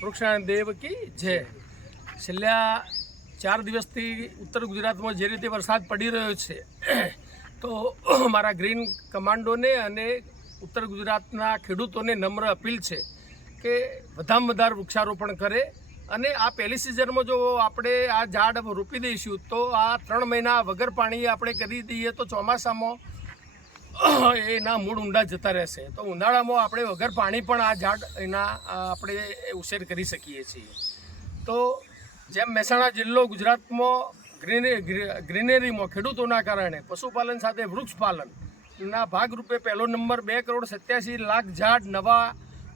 વૃક્ષાણ દેવ કી જય. છેલ્લા 4 દિવસથી ઉત્તર ગુજરાતમાં જે રીતે વરસાદ પડી રહ્યો છે તો મારા ગ્રીન કમાન્ડોને અને ઉત્તર ગુજરાતના ખેડૂતોને નમ્ર અપીલ છે કે વધારેમાં વધારે વૃક્ષારોપણ કરે. અને આ પહેલી સિઝનમાં જો આપણે આ ઝાડ રોપી દઈશું તો આ 3 મહિના વગર પાણી આપણે કરી દઈએ તો ચોમાસામાં એના મૂળ ઊંડા જતા રહેશે. તો ઉનાળામાં આપણે વગર પાણી પણ આ ઝાડ એના આપણે ઉછેર કરી શકીએ છીએ. તો જેમ મહેસાણા જિલ્લો ગુજરાતમાં ગ્રીનરીમાં ખેડૂતોના કારણે પશુપાલન સાથે વૃક્ષપાલનના ભાગરૂપે પહેલો નંબર 2,87,00,000 ઝાડ નવા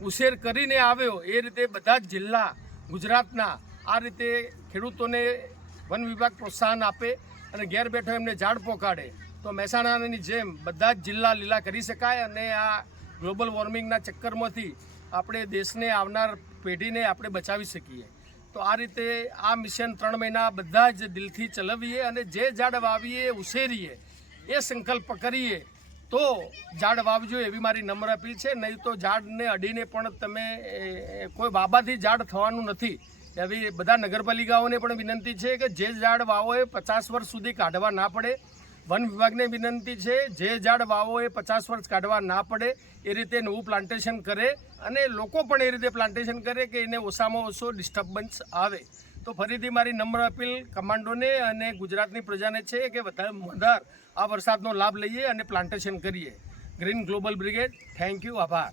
ઉછેર કરીને આવ્યો. એ રીતે બધા જ જિલ્લા ગુજરાતના આ રીતે ખેડૂતોને વન વિભાગ પ્રોત્સાહન આપે અને ઘેર બેઠો એમને ઝાડ પહોંચાડે તો મહેસાણાની જેમ બધા જ જિલ્લા લીલા કરી શકાય અને આ ગ્લોબલ વોર્મિંગના ચક્કરમાંથી આપણે દેશને આવનાર પેઢીને આપણે બચાવી શકીએ. તો આ રીતે આ મિશન 3 મહિના બધા જ દિલથી ચલાવીએ અને જે ઝાડ વાવીએ ઉછેરીએ એ સંકલ્પ કરીએ તો ઝાડ વાવજો એવી મારી નમ્ર અપીલ છે. નહીં તો ઝાડને અડીને પણ તમે કોઈ બાબાથી ઝાડ થવાનું નથી. એવી બધા નગરપાલિકાઓને પણ વિનંતી છે કે જે ઝાડ વાવો એ 50 વર્ષ સુધી કાઢવા ના પડે. વન વિભાગને વિનંતી છે જે ઝાડ વાવો એ 50 વર્ષ કાઢવા ના પડે એ રીતે નવું પ્લાન્ટેશન કરે અને લોકો પણ એ રીતે પ્લાન્ટેશન કરે કે એને ઓછામાં ઓછો ડિસ્ટર્બન્સ આવે. તો ફરીથી મારી નમ્ર અપીલ કમાન્ડોને અને ગુજરાતની પ્રજાને છે કે વધારે આ વરસાદનો લાભ લઈએ અને પ્લાન્ટેશન કરીએ. Green global brigade, thank you, આભાર.